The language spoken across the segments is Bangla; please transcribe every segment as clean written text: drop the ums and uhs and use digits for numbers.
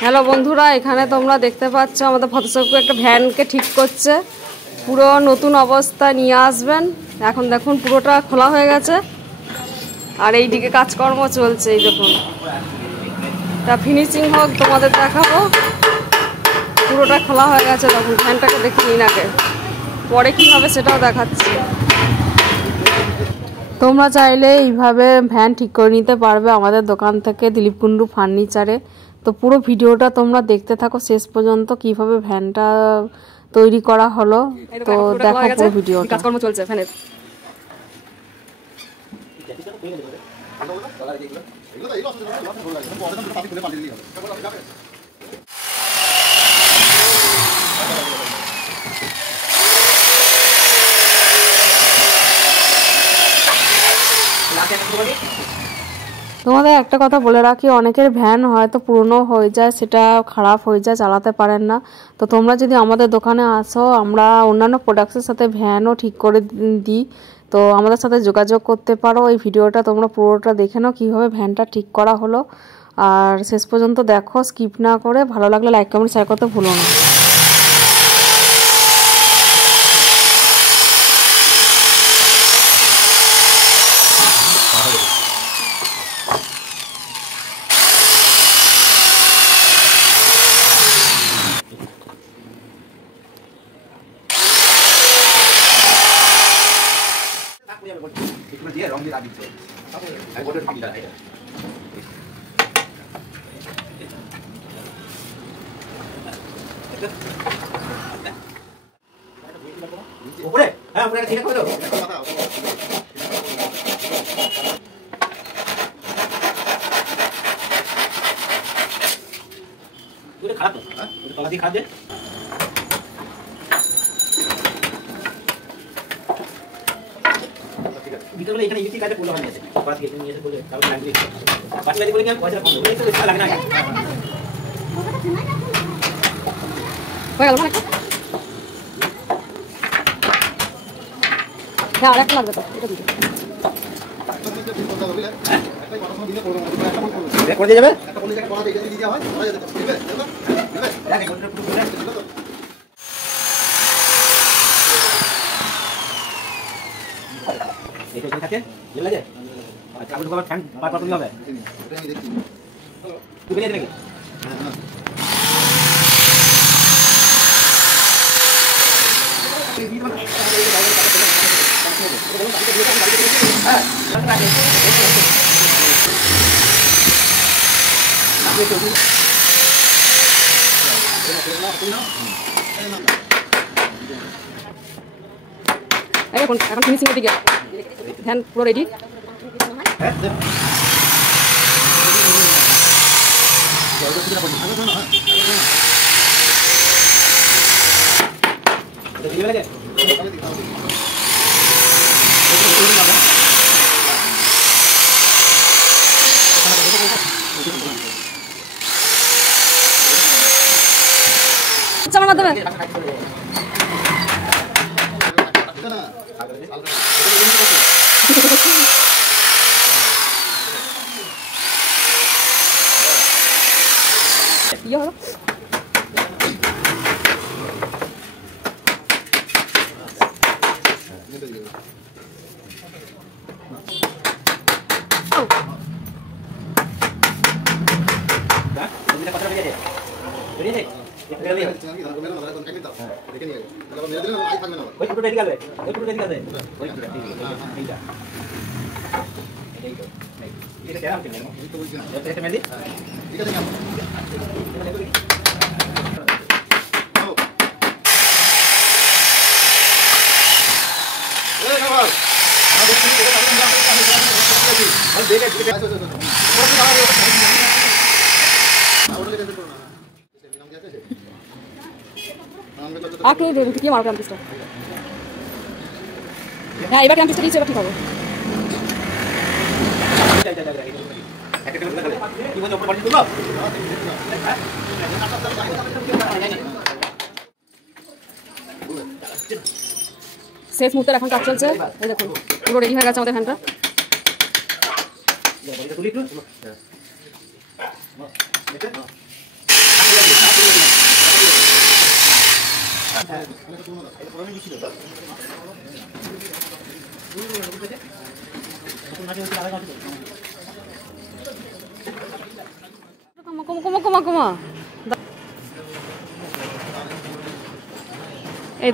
হ্যালো বন্ধুরা, এখানে তোমরা দেখতে পাচ্ছ আমাদের ফটোশপে একটা ভ্যানকে ঠিক করছে। পুরো নতুন অবস্থায় নিয়ে আসবেন। এখন দেখুন পুরোটা খোলা হয়ে গেছে আর এইদিকে কাজকর্ম চলছে। এই দেখুন, তা ফিনিশিং হোক তোমাদের দেখাবো। পুরোটা খোলা হয়ে গেছে, দেখুন ভ্যানটাকে দেখে নিন আগে, পরে কী হবে সেটাও দেখাচ্ছি। তোমরা চাইলে এইভাবে ভ্যান ঠিক করে নিতে পারবে আমাদের দোকান থেকে, দিলীপ কুণ্ডু ফার্নিচারে। তো পুরো ভিডিওটা তোমরা দেখতে থাকো শেষ পর্যন্ত, কিভাবে ভ্যানটা তৈরি করা হলো। তো দেখো পুরো ভিডিওটা। কাজকর্ম চলছে ভ্যানের। তোমাদের একটা কথা বলে রাখি, অনেকের ভ্যান হয়তো পুরনো হয়ে যায়, সেটা খারাপ হয়ে যায়, চালাতে পারেন না। তো তোমরা যদি আমাদের দোকানে আসো, আমরা অন্যান্য প্রোডাক্টসের সাথে ভ্যানও ঠিক করে দিই। তো আমাদের সাথে যোগাযোগ করতে পারো। এই ভিডিওটা তোমরা পুরোটা দেখে নাও কীভাবে ভ্যানটা ঠিক করা হলো, আর শেষ পর্যন্ত দেখো, স্কিপ না করে। ভালো লাগলে লাইক কমেন্ট শেয়ার করতে ভুলো না। উপরে হ্যাঁ উপরে ঠিক করে দাও। ওটা খারাপ না, হ্যাঁ ওটা তলা দিয়ে খারাপ দে। বিকেলবেলা এখানে ইউটি কাজে করলে হয়ে গেছে, পড়া থেকে নিয়ে এসে বলে তারপর লাগবে বাকি বাকি বলে কি পয়সা কম দেবো, একটু বেশি লাগে না। হয়ে গেল মানে হ্যাঁ, আর একটা লাগবে তো, এটা দিতে করে দিয়ে যাবে। থাকে লাগে চাবুক ফ্যান পার করতে হবে, তুই বেরিয়ে নাকি এখন ফিনিশিং এর দিকে ধ্যান পুরো রেডি। চালার মাধ্যমে ইয়ে হলো। আপনি কি মারো ক্যাম্পিসটা? হ্যাঁ, এবার ক্যাম্পিসটা দিয়েছে, এবার ঠিক হবে। শেষ মুহূর্তে এখন কাজ চলছে। এই দেখুন পুরো রেডি হয়ে গেছে আমাদের ফ্যানটা। এই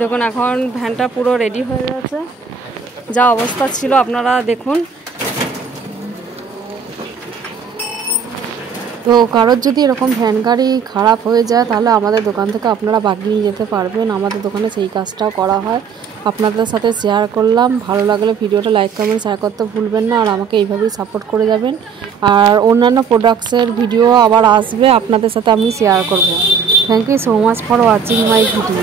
দেখুন এখন ভ্যানটা পুরো রেডি হয়ে গেছে, যা অবস্থা ছিল আপনারা দেখুন। তো কারোর যদি এরকম ভ্যান গাড়ি খারাপ হয়ে যায় তাহলে আমাদের দোকান থেকে আপনারা বাগিয়ে নিয়ে যেতে পারবেন। আমাদের দোকানে সেই কাজটাও করা হয়, আপনাদের সাথে শেয়ার করলাম। ভালো লাগলে ভিডিওটা লাইক কমেন্ট শেয়ার করতে ভুলবেন না, আর আমাকে এইভাবেই সাপোর্ট করে যাবেন। আর অন্যান্য প্রোডাক্টসের ভিডিও আবার আসবে, আপনাদের সাথে আমি শেয়ার করব। Thank you so much for watching my video.